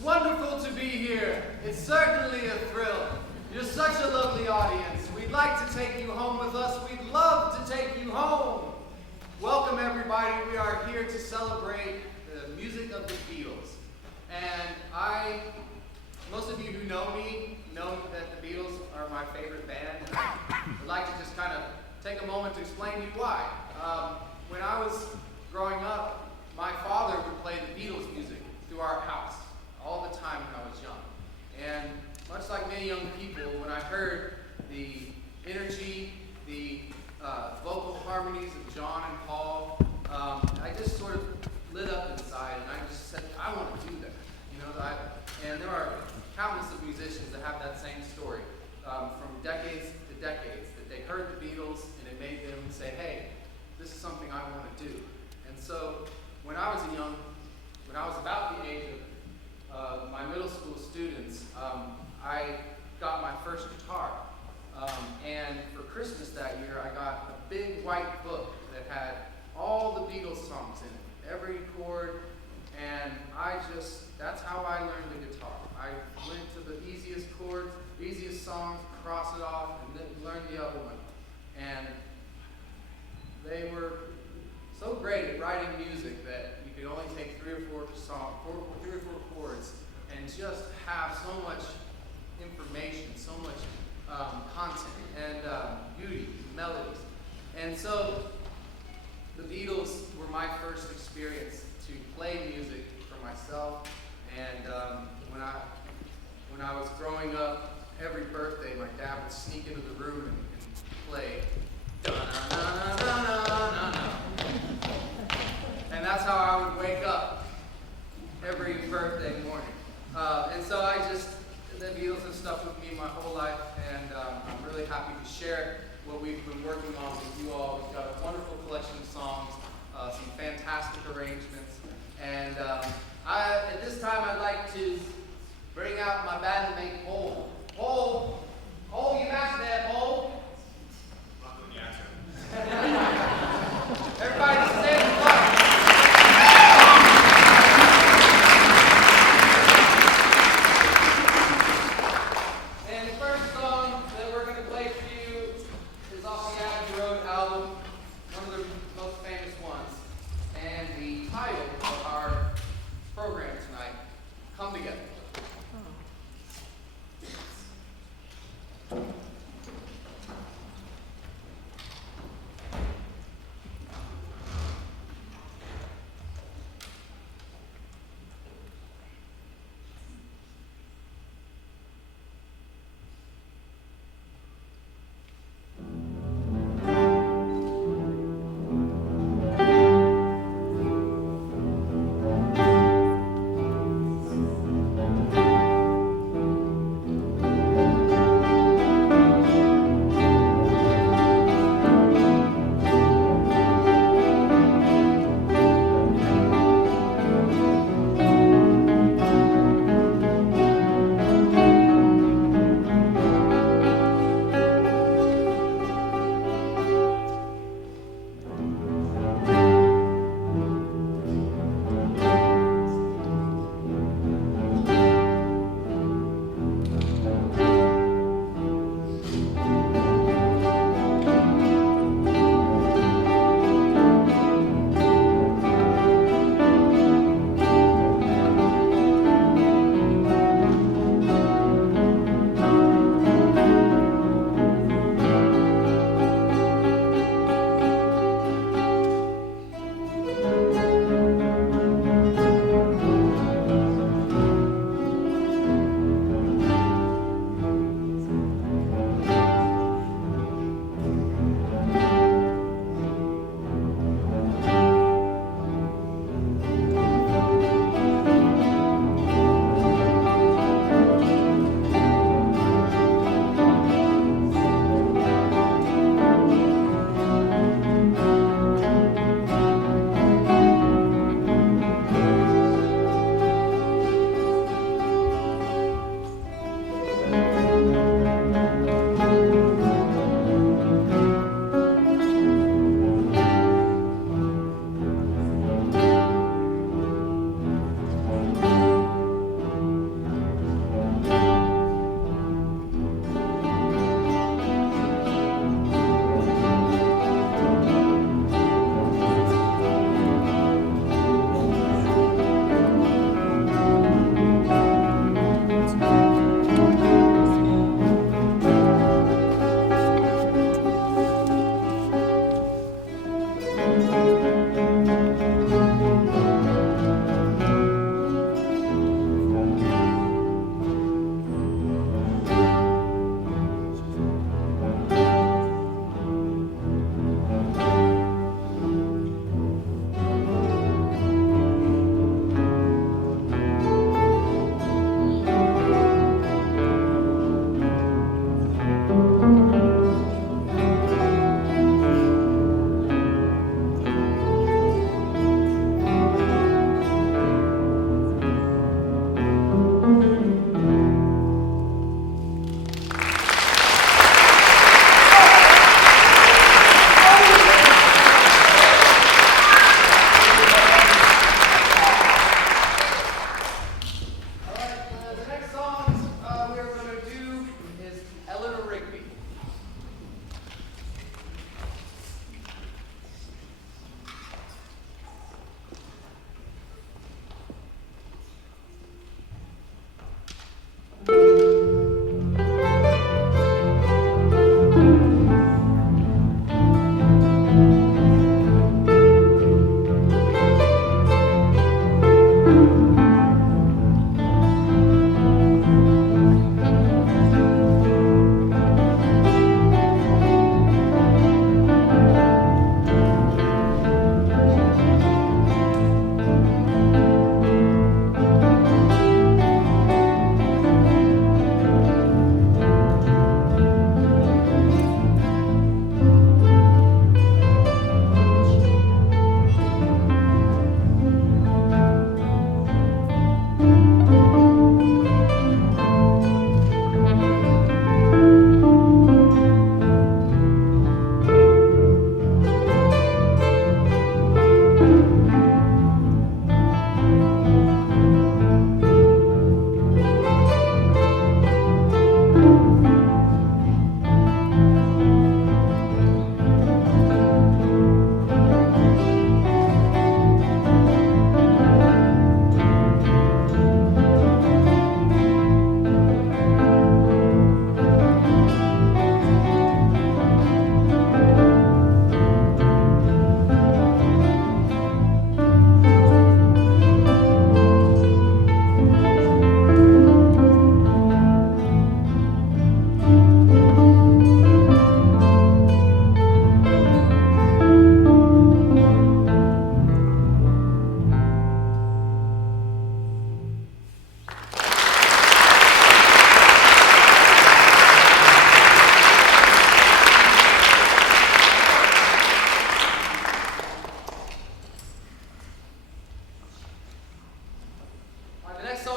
wonderful to be here. It's certainly a thrill. You're such a lovely audience. We'd like to take you home with us. We'd love to take you home. Welcome, everybody. We are here to celebrate the music of the Beatles. And most of you who know me know that the Beatles are my favorite band. And I would like to just kind of take a moment to explain to you why. When I was growing up, my father would play the Beatles music through our house all the time when I was young. And much like many young people, when I heard the energy, the vocal harmonies of John and Paul, I just sort of lit up inside, and I just said, I want to do that. And there are countless of musicians that have that same story, from decades to decades, that they heard the Beatles and it made them say, hey, this is something I want to do. And so when I was about the age of my middle school students, I got my first guitar. And for Christmas that year, I got a big white book that had all the Beatles songs in it, every chord, and that's how I learned the guitar. I went to the easiest chords, easiest songs, cross it off, and then learned the other one. And they were so great at writing music that you could only take three or four chords and just have so much information, so much content and beauty, melodies. And so the Beatles were my first experience to play music for myself. And when I was growing up, every birthday my dad would sneak into the room and play da-na-na-na-na-na-na. And that's how I would wake up every birthday morning. And so the Beatles have stuck with me my whole life, and I'm really happy to share what we've been working on with you all. We've got a wonderful collection of songs, some fantastic arrangements, and at this time I'd like to bring out my bandmate Paul. Paul, you back there, Paul? Everybody stand up. And the first song that we're going to play for you is off the Abbey Road album, one of the most famous ones. And the title of our program tonight, Come Together.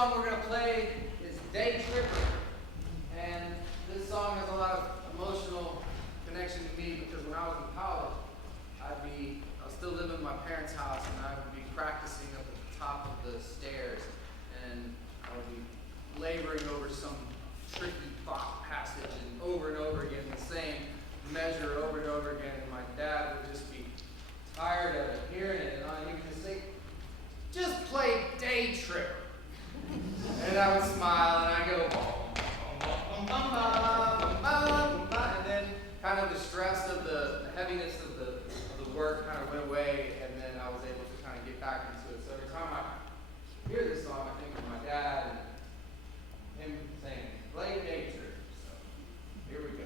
song we're going to play is Day Tripper. And this song has a lot of emotional connection to me because when I was in college, I was still living in my parents' house and I would be practicing up at the top of the stairs. And I would be laboring over some tricky Bach passage and over again, the same measure over and over again. And my dad would just be tired of it, hearing it, and he would just say, "Just play Day Tripper." And I would smile and I'd go, bum, bum, bum, bum, bum, bum, and then kind of the stress of the heaviness of the work kind of went away, and then I was able to kind of get back into it. So every time I hear this song, I think of my dad and him saying, "Play Day Tripper." So here we go.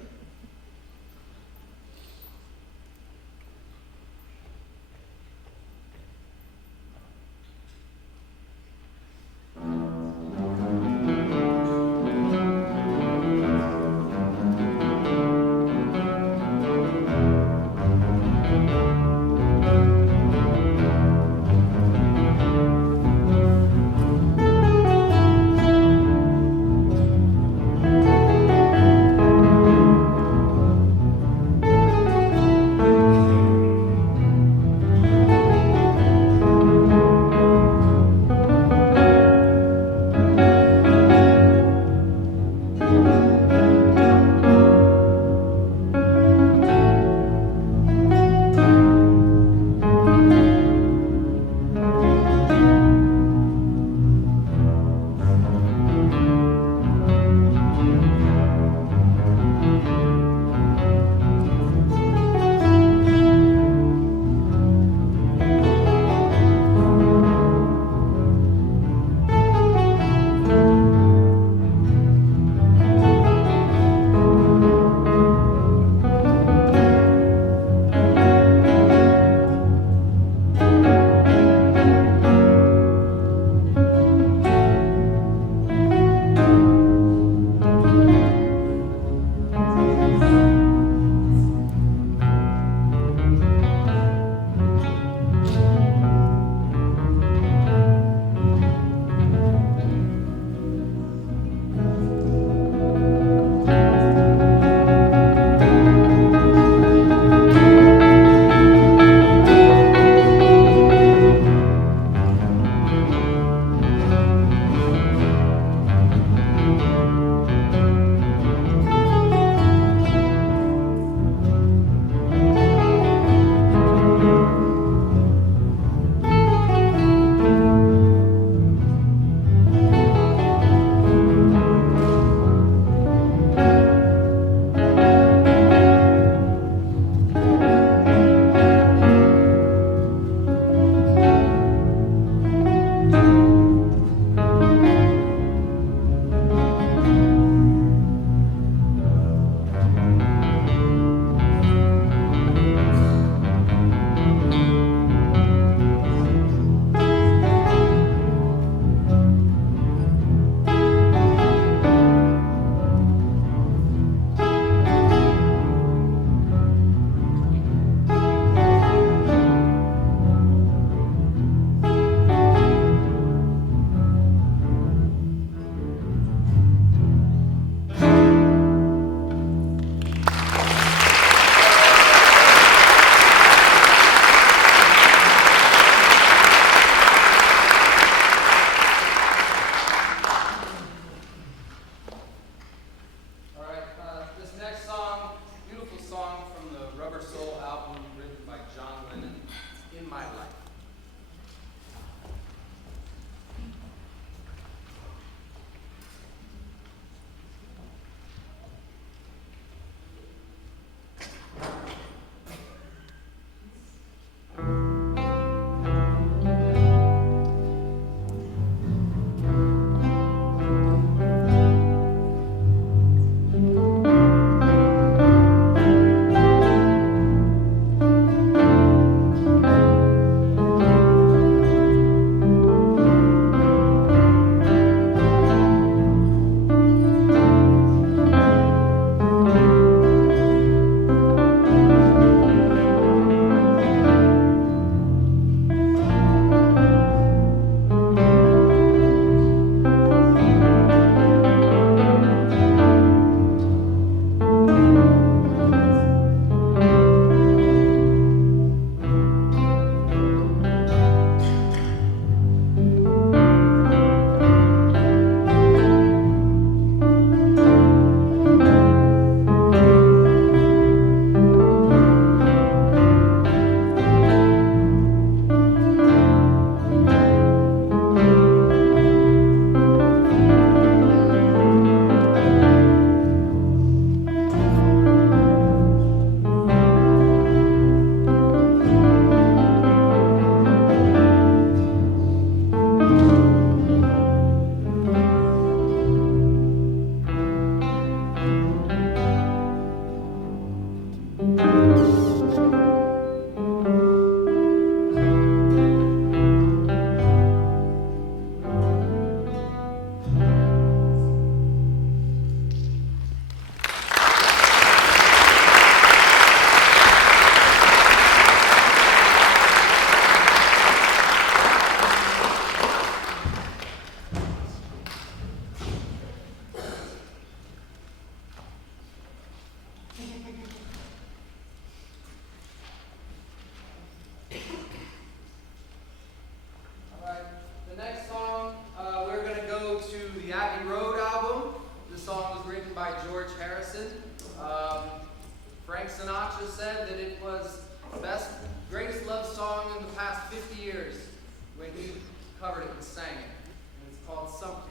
the Abbey Road album. This song was written by George Harrison. Frank Sinatra said that it was the greatest love song in the past 50 years when he covered it and sang it. And it's called Sunfish.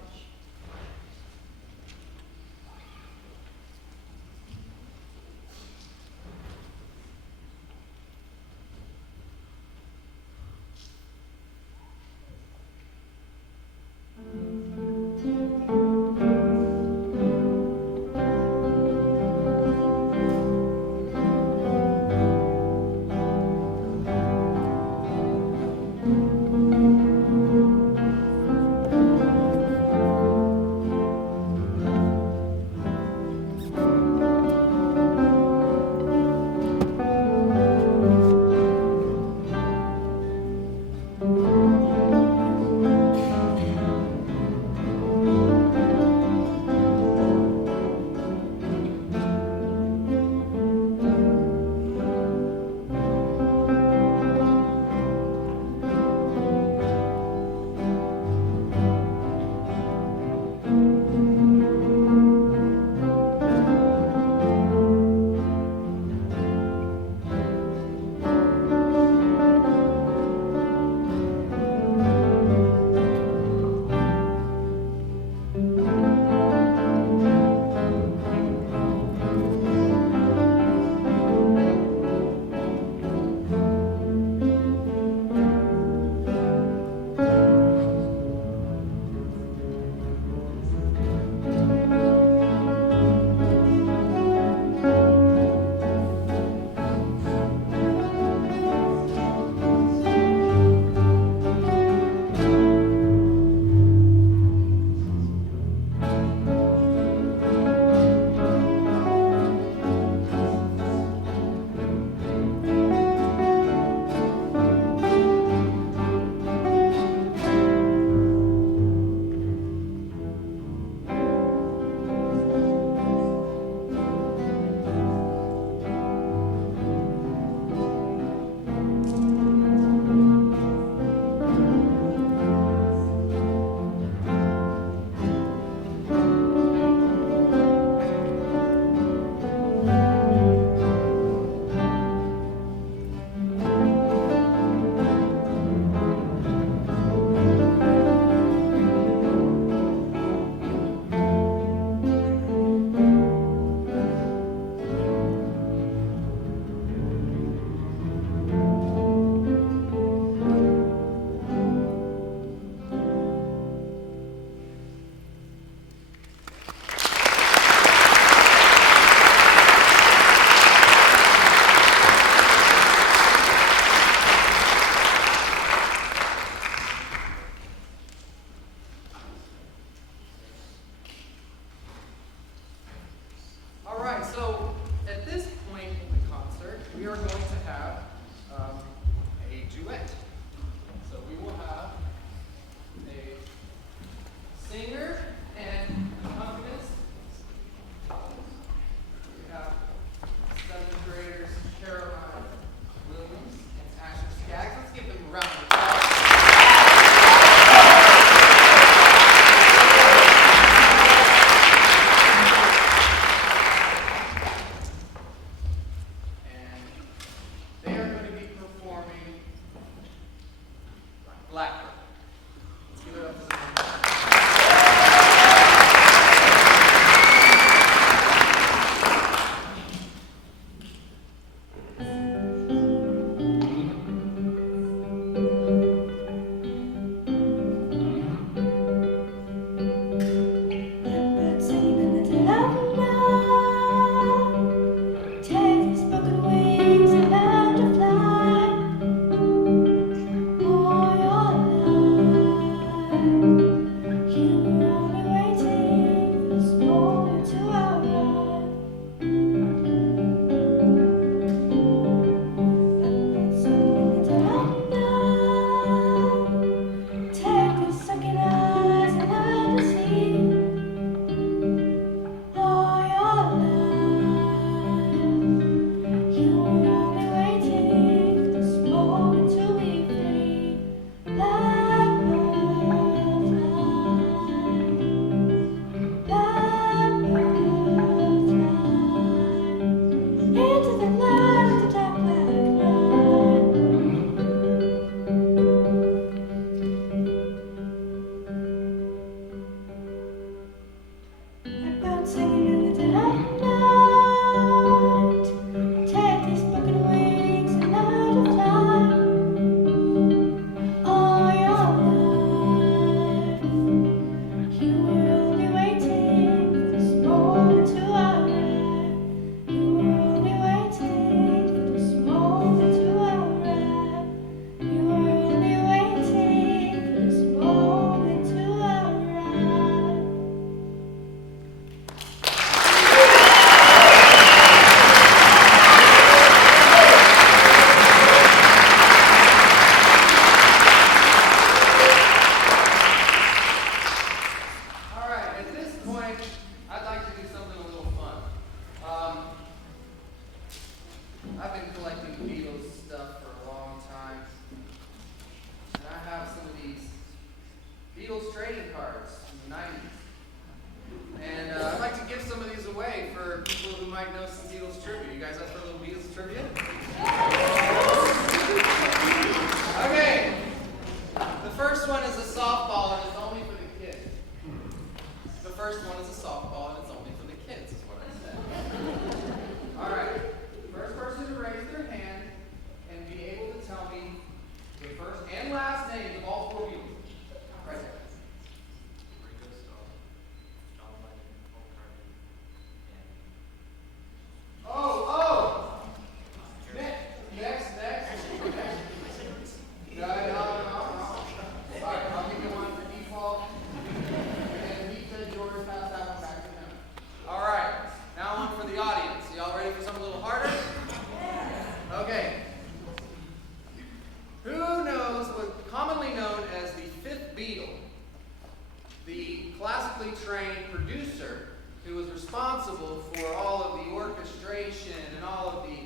point, I'd like to do something a little fun. I've been collecting Beatles stuff for a long time, and I have some of these Beatles trading cards from the 90s. And I'd like to give some of these away for people who might know some Beatles trivia. You guys up for a little Beatles trivia? Okay. The first one is a softball, and it's only for the kids. The first one is a softball, and it's only for the kids, is what I said. All right. First person to raise their hand and be able to tell me the first and last names of all four Beatles. Right there. Next. No. All right, I'll give you one for default. And he said George passed that one back to him. All right, now one for the audience. Y'all ready for something a little harder? Okay. Who knows what's commonly known as the fifth Beatle? The classically trained producer who was responsible for all of the orchestration and all of the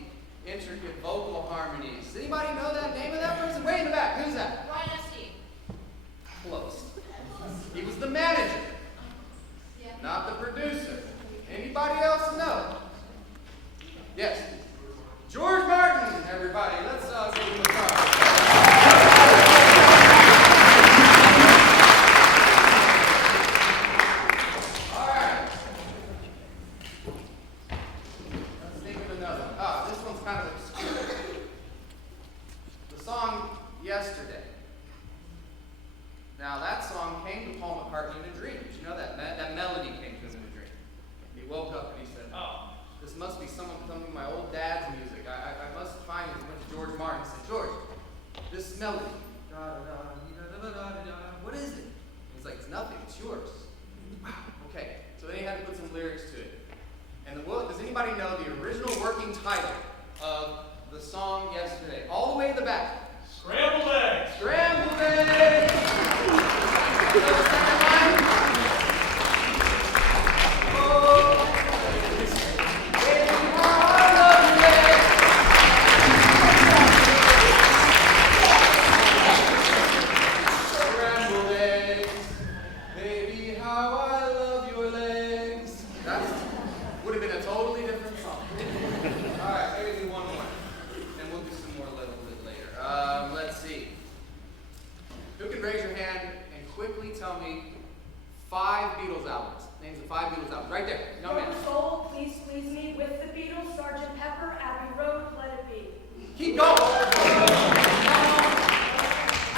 intricate vocal harmonies. Does anybody know that name of that person? Way in the back. Who's that? Ryan Epstein. Close. He was the manager, Yeah. not the producer. Anybody else know? Yes. George Martin, everybody. Let's give him a applause. All right. Let's think of another. This one's kind of obscure. The song Yesterday. Now that song came to Paul McCartney in a dream. Did you know that? That melody came to him in a dream. He woke up and he said, this must be someone coming from my old dad's music. I must find it. He went to George Martin and said, George, this melody. What is it? He's like, it's nothing. It's yours. Wow. Okay. So then he had to put some lyrics to it. And does anybody know the original working title of the song Yesterday? All the way to the back. Scrambled eggs. Scrambled eggs. You know the second line? Oh, baby, how I love you, eggs. Scrambled eggs. Baby, how I love your legs. That would have been a totally different song. All right, maybe do one more. And we'll do some more a little bit later. Let's see. Who can raise your hand and quickly tell me 5 Beatles albums? Names of 5 Beatles albums. Right there. Young man. Rubber Soul, Please Please Me, With the Beatles, Sgt. Pepper, Abbey Road, Let It Be. Keep going. I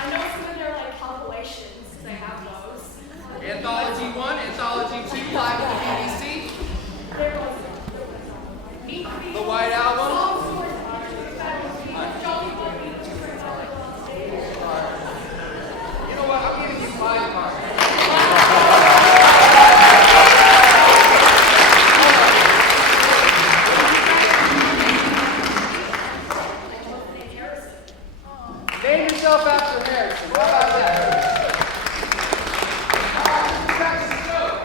know some of their compilations, because I have those. Anthology 1, Anthology 2, live at the BBC. There was Meet the Beatles. The White Album. Long Story, Jolly Good Beatles, on stage. You know what? I'm giving you 5 marks. Name yourself after Harrison. How about that? Practice the joke.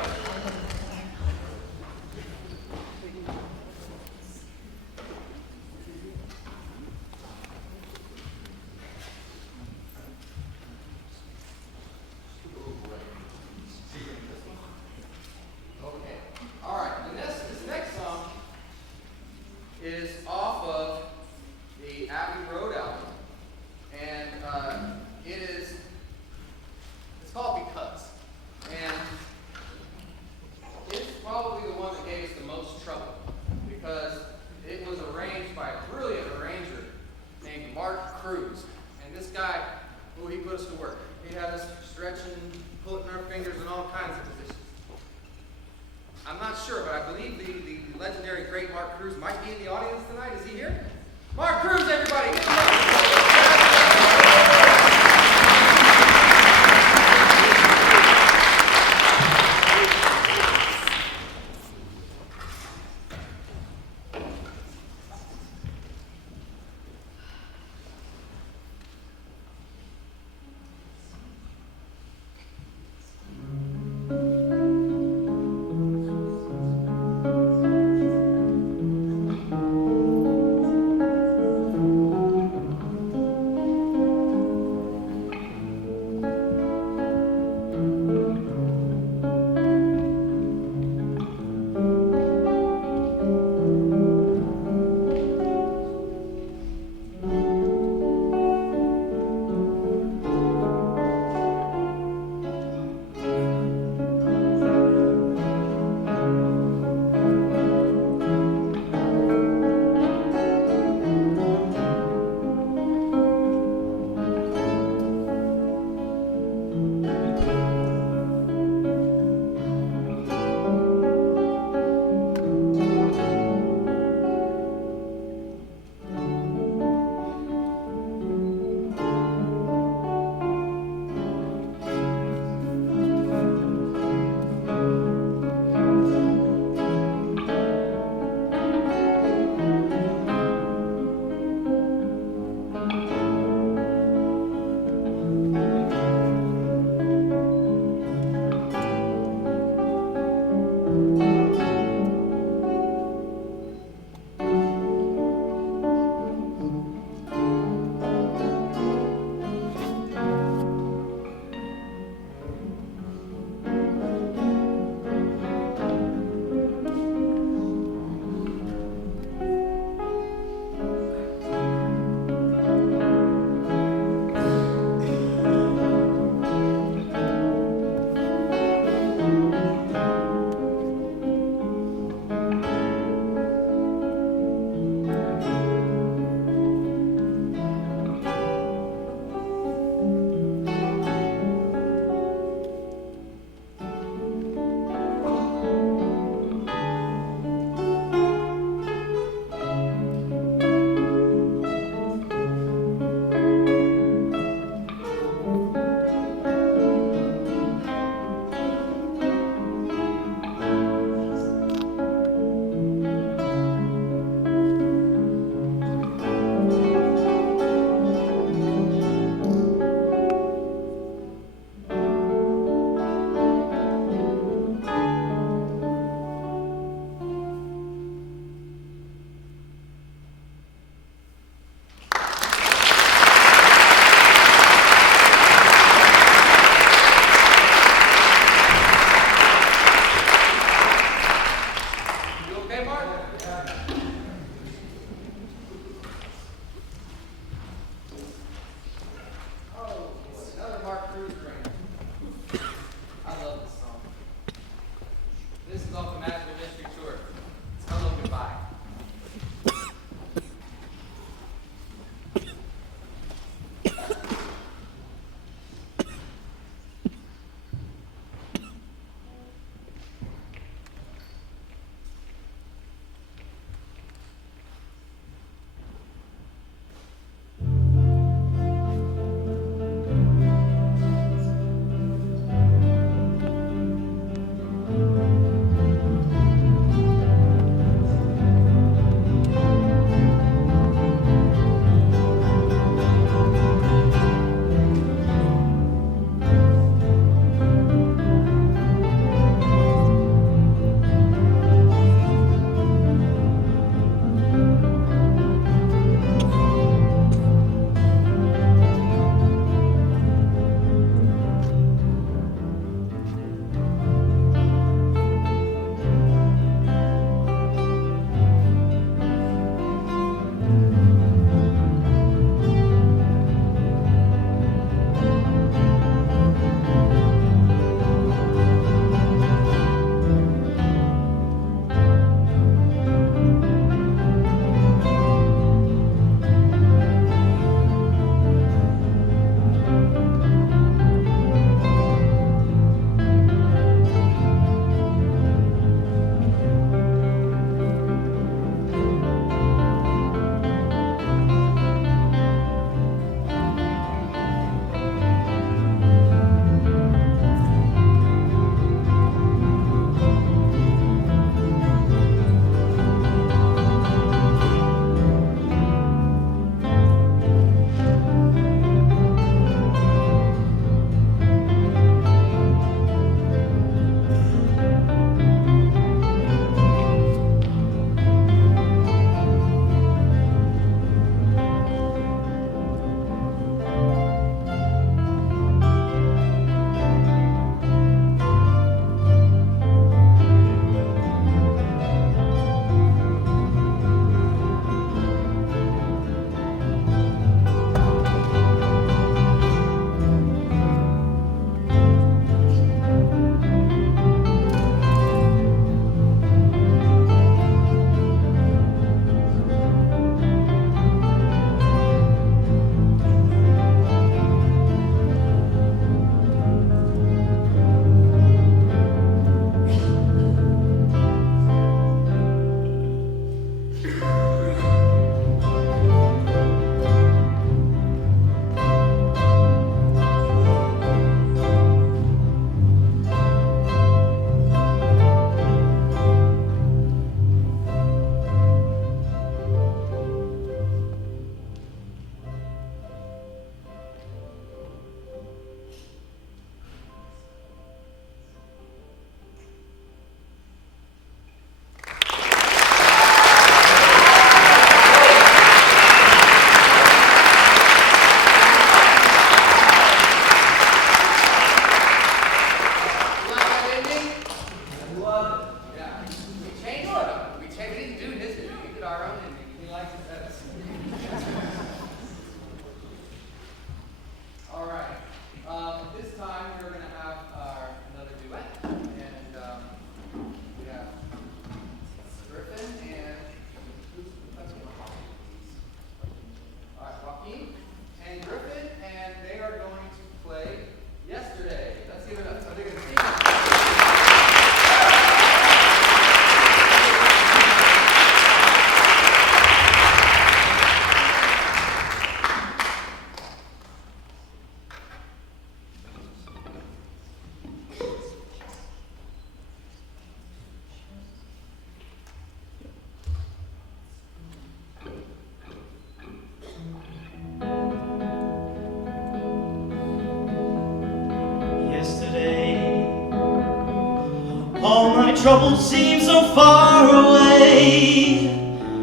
All my troubles seem so far away.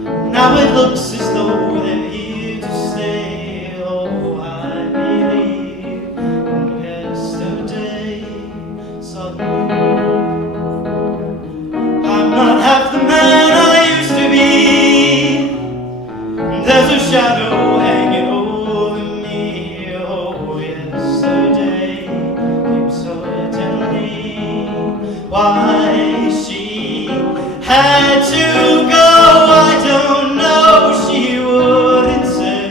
Now it looks as though they're here to stay. Oh, I believe in yesterday. Suddenly, I'm not half the man I used to be. There's a shadow hanging over me. Oh, yesterday came suddenly. Why she had to go, I don't know, she wouldn't say.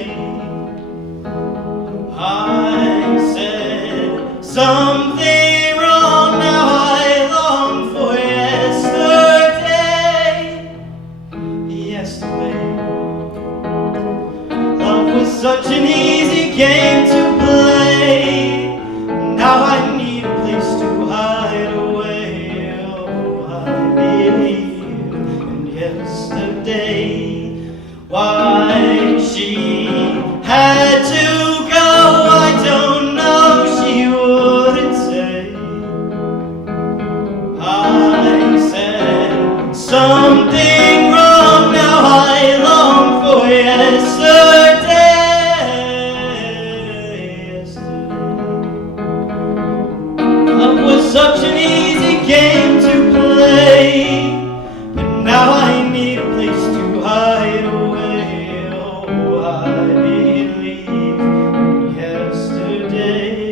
I said something wrong, now I long for yesterday. Yesterday, love was such an easy game to play. Now I need a place to hide away. Oh, I believe in yesterday. Why she had to go, I don't know, she wouldn't say. I said something wrong, now I long for yesterday. Love was such an easy game to play, but now I need a place to hide away. Oh, I believe in yesterday.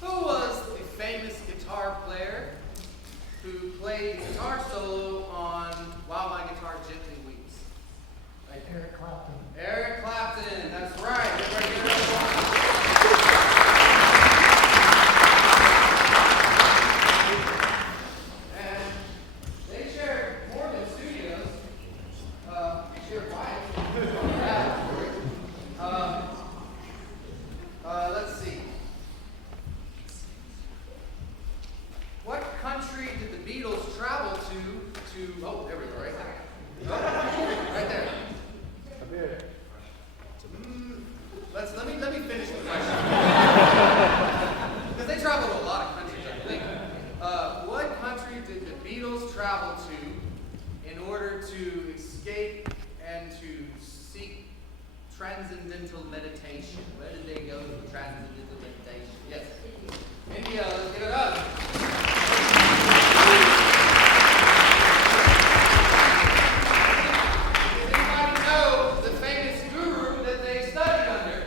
Who was the famous guitar player who played guitar solo on While My Guitar Gently Weeps? Right there. Eric Clapton. Eric Clapton, that's right. Everybody give it up for him. And they shared more than studios. They shared wives. Let's see. What country did the Beatles travel to? Oh, there we go, right there. Oh, right there. Let me finish the question. Because they traveled to a lot of countries, I think. What country did the Beatles travel to in order to escape and to seek transcendental meditation? Where did they go for transcendental meditation? Yes. India, let's give it up. Does anybody know the famous guru that they studied under?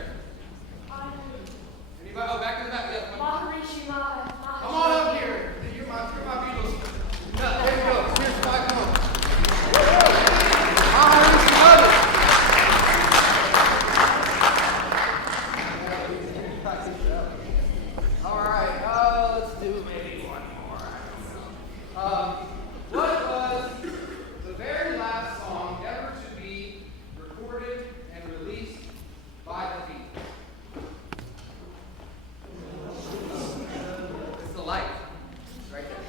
Anybody? Oh, back in the back. Yeah. Maharishi Mahesh. Come on up here. You're my Beatles. No, there you go. Here's five. Come on. Maharishi Mahesh. All right. Let's do maybe one more. What was the very last song ever to be recorded and released by the Beatles? It's the light. It's right there.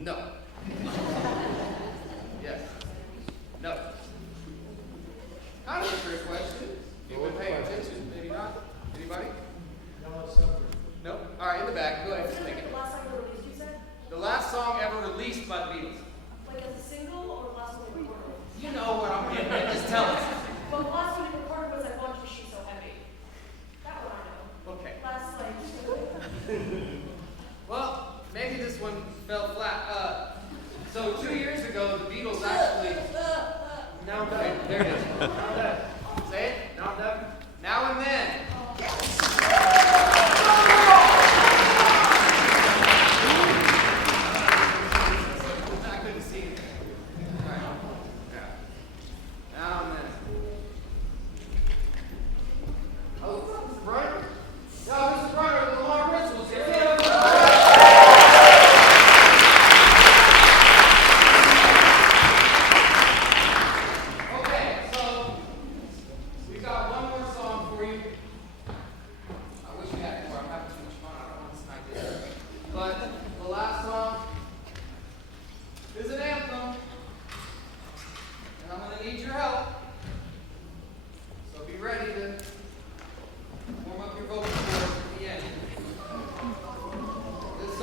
No. Yes. No. Kind of a trick question. You've been paying attention. Maybe not. Anybody? No? All right, in the back. Go ahead. Just make it. The last time they released, you said? The last song ever released by the Beatles. Like as a single or the last one they recorded? You know what I'm getting at. Just tell us. Well, the last one they recorded was I Want You, She's So Heavy. That one I know. Okay. Last, like, Well, maybe this one fell flat. So 2 years ago, the Beatles actually. Now I'm done. There it is. Now I'm done. Say it. Now I'm done. Now and then.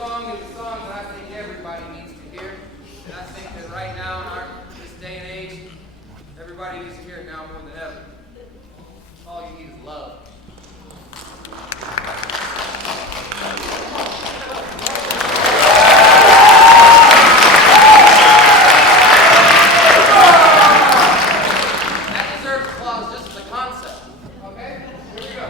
song is a song that I think everybody needs to hear. And I think that right now in this day and age, everybody needs to hear it now more than ever. All you need is love. That deserves applause just for the concept. Okay? Here we go.